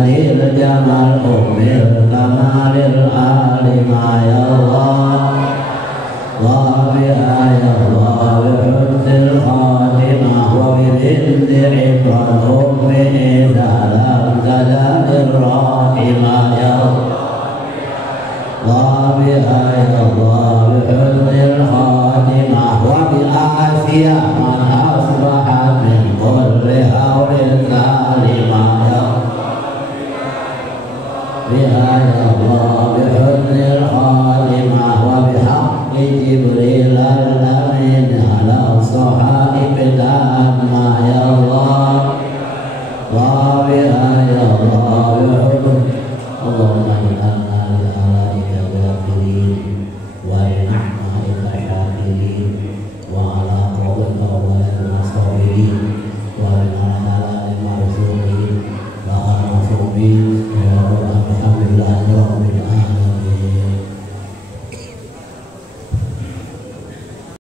ذي الجمال أم الكمال العالمة يا الله وبها يا الله بحسن الخاتمة وببنت عمران أم إذا لم تزل الراحمة يا الله وبها يا الله بحسن الخاتمة وبآسيا من أصبحت من كل هول سالمة يا بها يا الله بحسن الخاتمة وبحق جبريل الأمين على الصحائف الأمة يا الله وبها يا الله بحسن اللهم اجعلنا لآلائك ذاكرين ولنعمائك شاكرين وعلى قولك ولنا صابرين وعلى حلال مرزوقين وعلى مفهومين